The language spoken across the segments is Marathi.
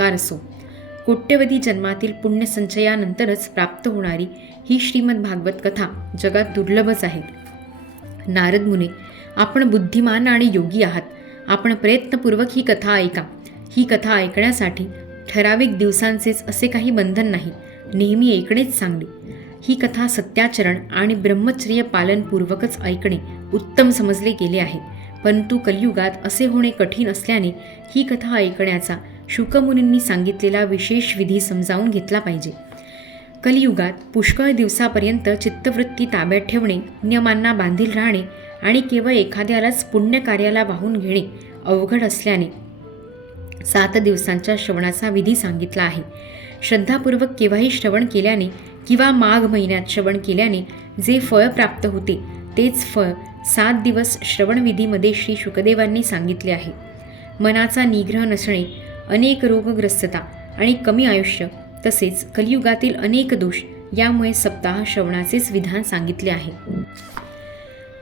सत्कार असो कोट्यवधी जन्मातील पुण्यसंचयानंतरच प्राप्त होणारी ही श्रीमद भागवत कथा जगात दुर्लभच आहे. नारद मुने आपण बुद्धिमान आणि योगी आहात. आपण प्रयत्नपूर्वक ही कथा ऐका. ही कथा ऐकण्यासाठी ठराविक दिवसांचेच असे काही बंधन नाही नेहमी ऐकणेच चांगले ही कथा सत्याचरण आणि ब्रह्मचर्य पालनपूर्वकच ऐकणे उत्तम समजले गेले आहे. परंतु कलियुगात असे होणे कठीण असल्याने ही कथा ऐकण्याचा शुकमुनींनी सांगितलेला विशेष विधी समजावून घेतला पाहिजे. कलियुगात पुष्कळ दिवसापर्यंत चित्तवृत्ती ताब्यात ठेवणे नियमांना बांधील राहणे आणि केवळ एखाद्यालाच पुण्यकार्याला वाहून घेणे अवघड असल्याने सात दिवसांच्या श्रवणाचा विधी सांगितला आहे. श्रद्धापूर्वक केव्हाही श्रवण केल्याने किंवा माघ महिन्यात श्रवण केल्याने जे फळ प्राप्त होते तेच फळ सात दिवस श्रवणविधीमध्ये श्री शुकदेवांनी सांगितले आहे. मनाचा निग्रह नसणे अनेक रोगग्रस्तता आणि कमी आयुष्य तसेच कलियुगातील अनेक दोष यामुळे सप्ताह श्रवणाचेच विधान सांगितले आहे.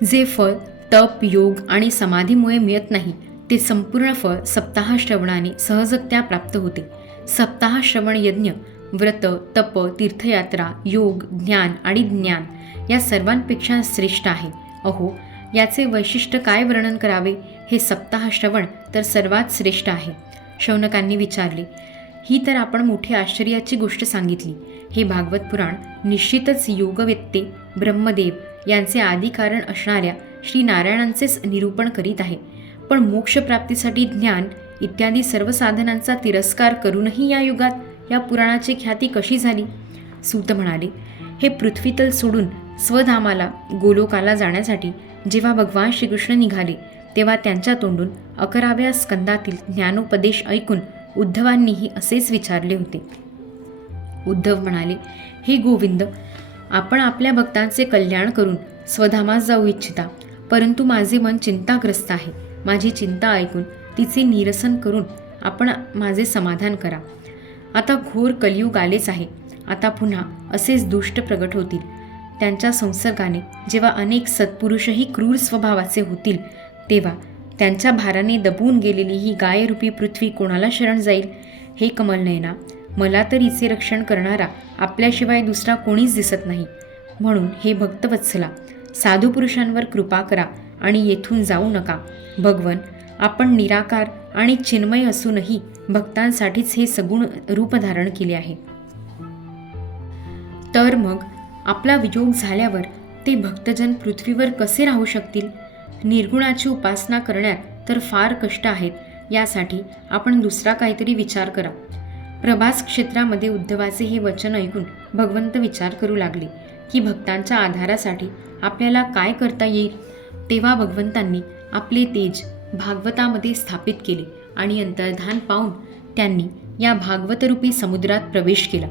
जे फळ तप योग आणि समाधीमुळे मिळत नाही ते संपूर्ण फळ सप्ताह श्रवणाने सहजत्या प्राप्त होते. सप्ताह श्रवण यज्ञ व्रत तप तीर्थयात्रा योग ज्ञान आणि ज्ञान या सर्वांपेक्षा श्रेष्ठ आहे. अहो याचे वैशिष्ट्य काय वर्णन करावे? हे सप्ताह श्रवण तर सर्वात श्रेष्ठ आहे. शौनकांनी विचारले ही तर आपण मोठी आश्चर्याची गोष्ट सांगितली. हे भागवत पुराण निश्चितच योगवेत्ते ब्रह्मदेव यांचे आदिकारण असणाऱ्या श्री नारायणांचेच निरूपण करीत आहे. पण मोक्षप्राप्तीसाठी ज्ञान इत्यादी सर्व साधनांचा तिरस्कार करूनही या युगात या पुराणाची ख्याती कशी झाली? सूत म्हणाले हे पृथ्वीतल सोडून स्वधामाला गोलोकाला जाण्यासाठी जेव्हा भगवान श्रीकृष्ण निघाले तेव्हा त्यांच्या तोंडून अकराव्या स्कंदातील ज्ञानोपदेश ऐकून उद्धवांनीही असेच विचारले होते. उद्धव म्हणाले हे गोविंद आपण आपल्या भक्तांचे कल्याण करून स्वधामास जाऊ इच्छिता परंतु माझे मन चिंताग्रस्त आहे. माझी चिंता ऐकून तिचे निरसन करून आपण माझे समाधान करा. आता घोर कलियुग आलेच आहे. आता पुन्हा असेच दुष्ट प्रगट होतील. त्यांच्या संसर्गाने जेव्हा अनेक सत्पुरुषही क्रूर स्वभावाचे होतील तेव्हा त्यांच्या भाराने दबून गेलेली ही गायरूपी पृथ्वी कोणाला शरण जाईल? हे कमलनयना मला तर हिचे रक्षण करणारा आपल्याशिवाय दुसरा कोणीच दिसत नाही. म्हणून हे भक्तवत्सला साधू पुरुषांवर कृपा करा आणि येथून जाऊ नका. भगवन आपण निराकार आणि चिन्मय असूनही भक्तांसाठीच हे सगुण रूप धारण केले आहे. तर मग आपला वियोग झाल्यावर ते भक्तजन पृथ्वीवर कसे राहू शकतील? निर्गुणाची उपासना करण्यात तर फार कष्ट आहेत. यासाठी आपण दुसरा काहीतरी विचार करा. प्रभास क्षेत्रामध्ये उद्धवाचे हे वचन ऐकून भगवंत विचार करू लागले की भक्तांच्या आधारासाठी आपल्याला काय करता येईल? तेव्हा भगवंतांनी आपले तेज भागवतामध्ये स्थापित केले आणि अंतर्धान पाहून त्यांनी या भागवतरूपी समुद्रात प्रवेश केला.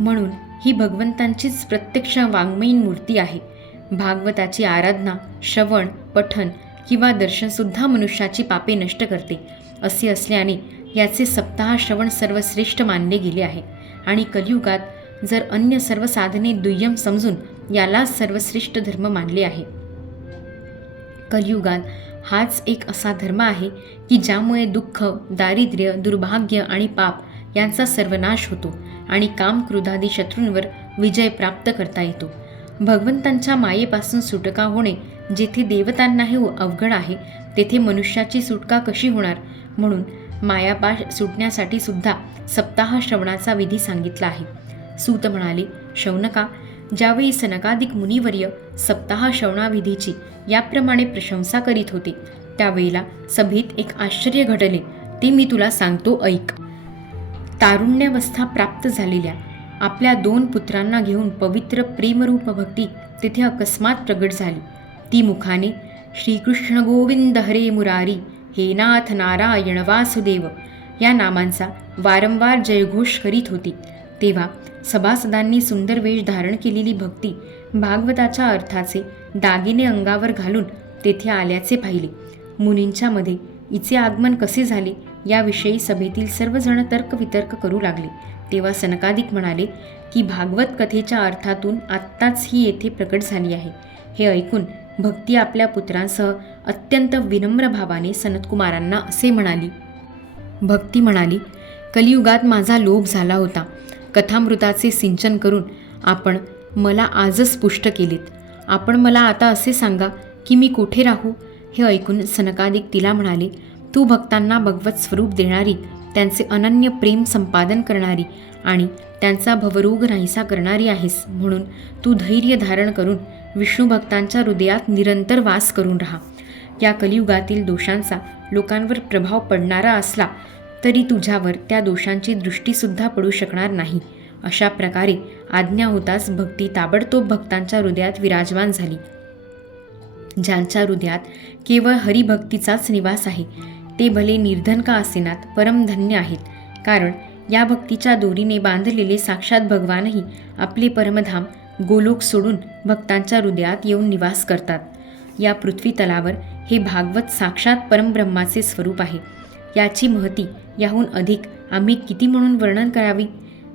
म्हणून ही भगवंतांचीच प्रत्यक्ष वाङ्मयीन मूर्ती आहे. भागवताची आराधना श्रवण पठन किंवा दर्शनसुद्धा मनुष्याची पापे नष्ट करते. असे असल्याने याचे सप्ताह श्रवण सर्वश्रेष्ठ मानले गेले आहे. आणि कलियुगात जर अन्य सर्व साधने दुय्यम समजून यालाच सर्वश्रेष्ठ धर्म मानले आहे. कलियुगात हाच एक असा धर्म आहे की ज्यामुळे दुःख दारिद्र्य दुर्भाग्य आणि पाप यांचा सर्वनाश होतो आणि कामक्रोधादी शत्रूंवर विजय प्राप्त करता येतो. भगवंतांच्या मायेपासून सुटका होणे जेथे देवतांनाही अवघड आहे तेथे मनुष्याची सुटका कशी होणार? म्हणून मायापाश सुटण्यासाठी सुद्धा सप्ताह श्रवणाचा विधी सांगितला आहे. सूत म्हणाले शौनका ज्यावेळी सनकाधिक मुनिवर्य सप्ताह श्रवणाविधीची याप्रमाणे प्रशंसा करीत होते त्यावेळेला सभेत एक आश्चर्य घडले ते मी तुला सांगतो ऐक. तारुण्यावस्था प्राप्त झालेल्या आपल्या दोन पुत्रांना घेऊन पवित्र प्रेमरूप भक्ती तेथे अकस्मात प्रगट झाली. ती मुखाने श्रीकृष्ण गोविंद हरे मुरारी हे नाथ नारायण वासुदेव या नामांचा वारंवार जयघोष करीत होती. तेव्हा सभासदांनी सुंदर वेश धारण केलेली भक्ती भागवताच्या अर्थाचे दागिने अंगावर घालून तेथे आल्याचे पाहिले. मुनींच्या मध्ये आगमन कसे झाले याविषयी सभेतील सर्वजण तर्कवितर्क करू लागले. तेव्हा सनकादिक म्हणाले की भागवत कथेच्या अर्थातून आत्ताच ही येथे प्रकट झाली आहे. हे ऐकून भक्ती आपल्या पुत्रांसह अत्यंत विनम्र भावाने सनतकुमारांना असे म्हणाली. भक्ती म्हणाली कलियुगात माझा लोभ झाला होता. कथामृताचे सिंचन करून आपण मला आजच पुष्ट केलेत. आपण मला आता असे सांगा की मी कुठे राहू? हे ऐकून सनकादिक तिला म्हणाले तू भक्तांना भगवत स्वरूप देणारी त्यांचे अनन्य प्रेम संपादन करणारी आणि त्यांचा भवरोग नाहीसा करणारी आहेस म्हणून तू धैर्य धारण करून विष्णू भक्तांच्या हृदयात निरंतर वास करून राहा. या कलियुगातील दोषांचा लोकांवर प्रभाव पडणारा असला तरी तुझ्यावर त्या दोषांची दृष्टीसुद्धा पडू शकणार नाही. अशा प्रकारे आज्ञा होताच भक्ती ताबडतोब भक्तांच्या हृदयात विराजमान झाली. ज्यांच्या हृदयात केवळ हरिभक्तीचाच निवास आहे ते भले निर्धन का असेनात परमधन्य आहेत. कारण या भक्तीच्या दोरीने बांधलेले साक्षात भगवानही आपले परमधाम गोलोक सोडून भक्तांच्या हृदयात येऊन निवास करतात. या पृथ्वी तलावर हे भागवत साक्षात परमब्रह्माचे स्वरूप आहे. याची महती याहून अधिक आम्ही किती म्हणून वर्णन करावी?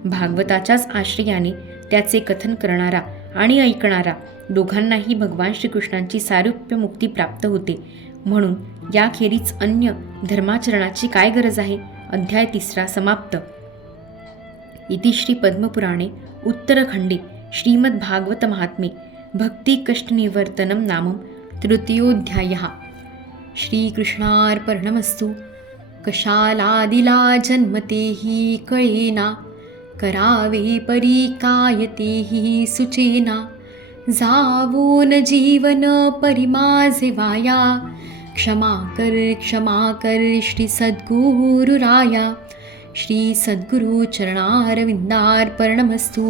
भागवताच्याच आश्रयाने त्याचे कथन करणारा आणि ऐकणारा दोघांनाही भगवान श्रीकृष्णांची सारुप्य मुक्ती प्राप्त होते. म्हणून याखेरीज अन्य धर्माचरणाची काय गरज आहे? अध्याय तिसरा समाप्त. इतिश्री पद्मपुराणे उत्तरखंडे श्रीमद्भागवत महात्मे भक्ती कष्टनिवर्तनं नामं श्रीकृष्णार्पणमस्तु. कशालादिला जन्मते कळेना करावे परी काय सुचेना जावोन जीवन परिमाझे वाया क्षमा कर क्षमा कर श्री सद्गुरुराया श्री सद्गुरु चरणारविंदार्पणमस्तु